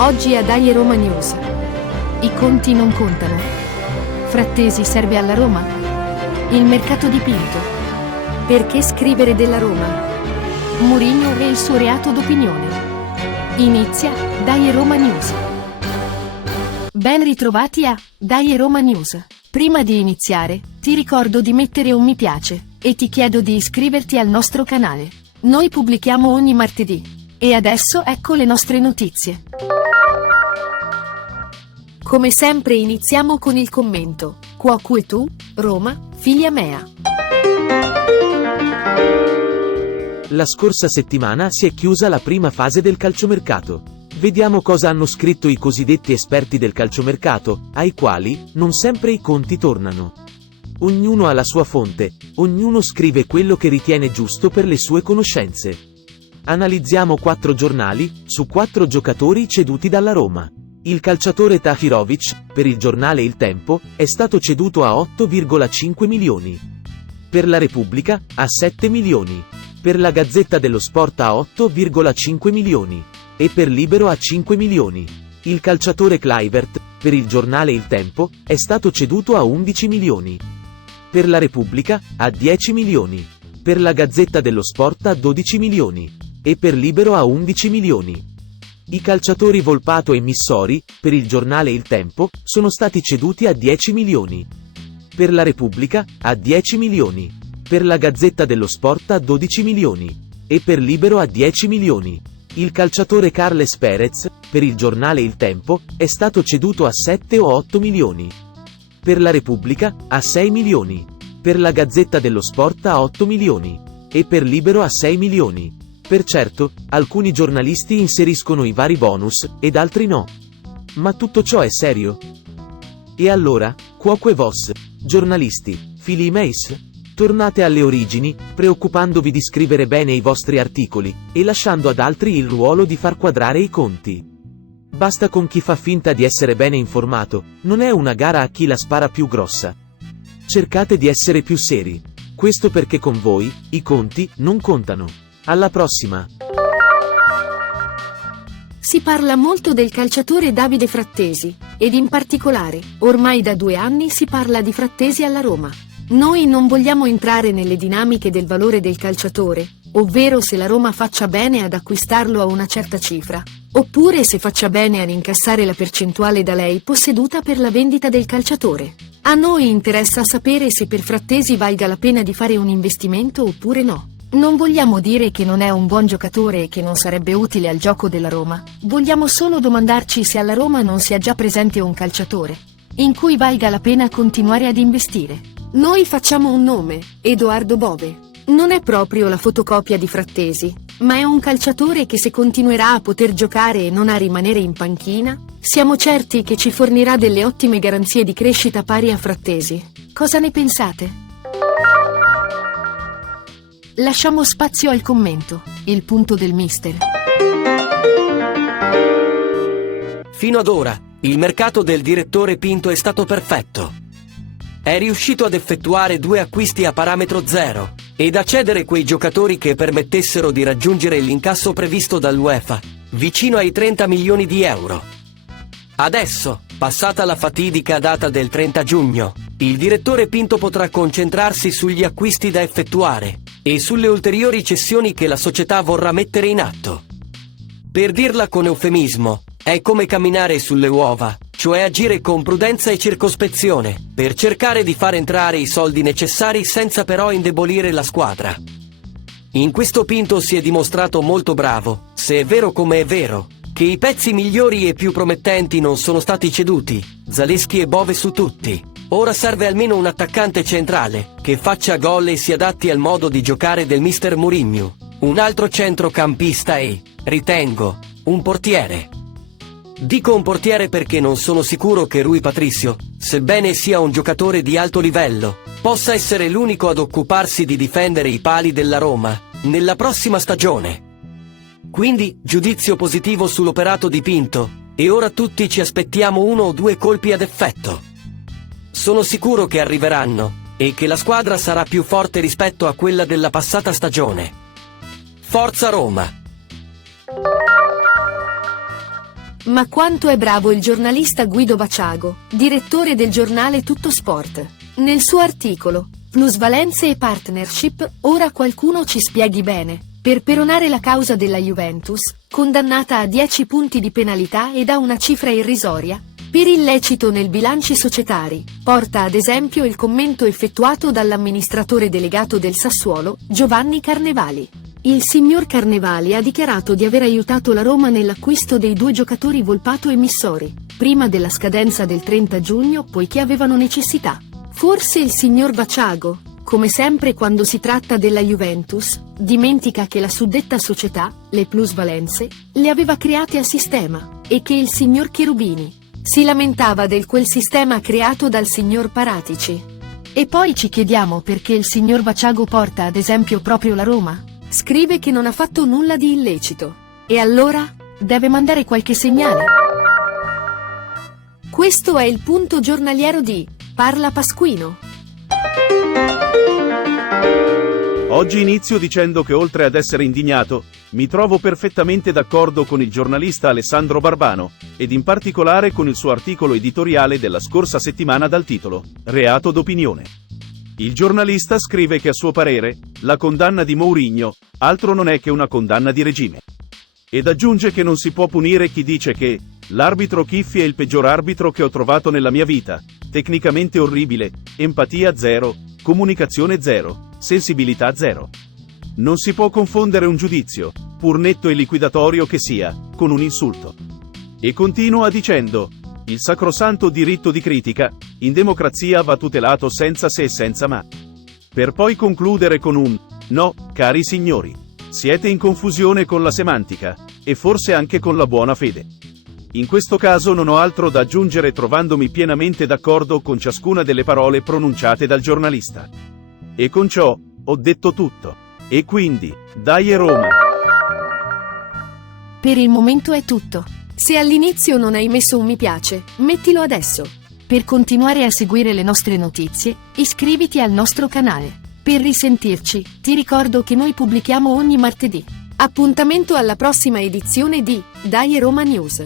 Oggi a Dai Roma News. I conti non contano. Frattesi serve alla Roma? Il mercato dipinto. Perché scrivere della Roma? Mourinho e il suo reato d'opinione. Inizia Dai Roma News. Ben ritrovati a Dai Roma News. Prima di iniziare, ti ricordo di mettere un mi piace e ti chiedo di iscriverti al nostro canale. Noi pubblichiamo ogni martedì. E adesso ecco le nostre notizie. Come sempre iniziamo con il commento. Cuoco e tu, Roma, figlia mea. La scorsa settimana si è chiusa la prima fase del calciomercato. Vediamo cosa hanno scritto i cosiddetti esperti del calciomercato, ai quali non sempre i conti tornano. Ognuno ha la sua fonte, ognuno scrive quello che ritiene giusto per le sue conoscenze. Analizziamo 4 giornali, su 4 giocatori ceduti dalla Roma. Il calciatore Tahirović, per il giornale Il Tempo, è stato ceduto a 8,5 milioni. Per la Repubblica, a 7 milioni. Per la Gazzetta dello Sport a 8,5 milioni. E per Libero a 5 milioni. Il calciatore Kluivert, per il giornale Il Tempo, è stato ceduto a 11 milioni. Per la Repubblica, a 10 milioni. Per la Gazzetta dello Sport a 12 milioni. E per Libero a 11 milioni. I calciatori Volpato e Missori, per il giornale Il Tempo, sono stati ceduti a 10 milioni. Per la Repubblica, a 10 milioni. Per la Gazzetta dello Sport a 12 milioni. E per Libero a 10 milioni. Il calciatore Carles Perez, per il giornale Il Tempo, è stato ceduto a 7 o 8 milioni. Per la Repubblica, a 6 milioni. Per la Gazzetta dello Sport a 8 milioni. E per Libero a 6 milioni. Per certo, alcuni giornalisti inseriscono i vari bonus, ed altri no. Ma tutto ciò è serio? E allora, quoque vos, giornalisti, fili meis? Tornate alle origini, preoccupandovi di scrivere bene i vostri articoli, e lasciando ad altri il ruolo di far quadrare i conti. Basta con chi fa finta di essere bene informato, non è una gara a chi la spara più grossa. Cercate di essere più seri. Questo perché con voi, i conti, non contano. Alla prossima! Si parla molto del calciatore Davide Frattesi, ed in particolare, ormai da 2 anni si parla di Frattesi alla Roma. Noi non vogliamo entrare nelle dinamiche del valore del calciatore, ovvero se la Roma faccia bene ad acquistarlo a una certa cifra, oppure se faccia bene ad incassare la percentuale da lei posseduta per la vendita del calciatore. A noi interessa sapere se per Frattesi valga la pena di fare un investimento oppure no. Non vogliamo dire che non è un buon giocatore e che non sarebbe utile al gioco della Roma, vogliamo solo domandarci se alla Roma non sia già presente un calciatore in cui valga la pena continuare ad investire. Noi facciamo un nome, Edoardo Bove. Non è proprio la fotocopia di Frattesi, ma è un calciatore che se continuerà a poter giocare e non a rimanere in panchina, siamo certi che ci fornirà delle ottime garanzie di crescita pari a Frattesi. Cosa ne pensate? Lasciamo spazio al commento, il punto del mister. Fino ad ora, il mercato del direttore Pinto è stato perfetto. È riuscito ad effettuare 2 acquisti a parametro zero ed a cedere quei giocatori che permettessero di raggiungere l'incasso previsto dall'UEFA, vicino ai 30 milioni di euro. Adesso, passata la fatidica data del 30 giugno, il direttore Pinto potrà concentrarsi sugli acquisti da effettuare e sulle ulteriori cessioni che la società vorrà mettere in atto. Per dirla con eufemismo, è come camminare sulle uova, cioè agire con prudenza e circospezione, per cercare di far entrare i soldi necessari senza però indebolire la squadra. In questo Pinto si è dimostrato molto bravo, se è vero come è vero, che i pezzi migliori e più promettenti non sono stati ceduti, Zaleschi e Bove su tutti. Ora serve almeno un attaccante centrale, che faccia gol e si adatti al modo di giocare del mister Mourinho, un altro centrocampista e, ritengo, un portiere. Dico un portiere perché non sono sicuro che Rui Patricio, sebbene sia un giocatore di alto livello, possa essere l'unico ad occuparsi di difendere i pali della Roma, nella prossima stagione. Quindi, giudizio positivo sull'operato di Pinto, e ora tutti ci aspettiamo 1 o 2 colpi ad effetto. Sono sicuro che arriveranno, e che la squadra sarà più forte rispetto a quella della passata stagione. Forza Roma! Ma quanto è bravo il giornalista Guido Baciago, direttore del giornale Tutto Sport. Nel suo articolo, Plusvalenze e partnership, ora qualcuno ci spieghi bene, per peronare la causa della Juventus, condannata a 10 punti di penalità ed a una cifra irrisoria, per illecito nel bilanci societari, porta ad esempio il commento effettuato dall'amministratore delegato del Sassuolo, Giovanni Carnevali. Il signor Carnevali ha dichiarato di aver aiutato la Roma nell'acquisto dei 2 giocatori Volpato e Missori, prima della scadenza del 30 giugno poiché avevano necessità. Forse il signor Baciago, come sempre quando si tratta della Juventus, dimentica che la suddetta società, le plusvalenze, le aveva create a sistema, e che il signor Cherubini si lamentava del quel sistema creato dal signor Paratici. E poi ci chiediamo perché il signor Baciago porta ad esempio proprio la Roma. Scrive che non ha fatto nulla di illecito. E allora? Deve mandare qualche segnale. Questo è il punto giornaliero di Parla Pasquino. Oggi inizio dicendo che oltre ad essere indignato, mi trovo perfettamente d'accordo con il giornalista Alessandro Barbano, ed in particolare con il suo articolo editoriale della scorsa settimana dal titolo Reato d'opinione. Il giornalista scrive che a suo parere, la condanna di Mourinho, altro non è che una condanna di regime. Ed aggiunge che non si può punire chi dice che l'arbitro Chiffi è il peggior arbitro che ho trovato nella mia vita, tecnicamente orribile, empatia zero, comunicazione zero, sensibilità zero. Non si può confondere un giudizio, pur netto e liquidatorio che sia, con un insulto. E continua dicendo: il sacrosanto diritto di critica, in democrazia va tutelato senza se e senza ma. Per poi concludere con un: no, cari signori, siete in confusione con la semantica, e forse anche con la buona fede. In questo caso non ho altro da aggiungere trovandomi pienamente d'accordo con ciascuna delle parole pronunciate dal giornalista. E con ciò, ho detto tutto. E quindi, dai Roma! Per il momento è tutto. Se all'inizio non hai messo un mi piace, mettilo adesso. Per continuare a seguire le nostre notizie, iscriviti al nostro canale. Per risentirci, ti ricordo che noi pubblichiamo ogni martedì. Appuntamento alla prossima edizione di Dai Roma News.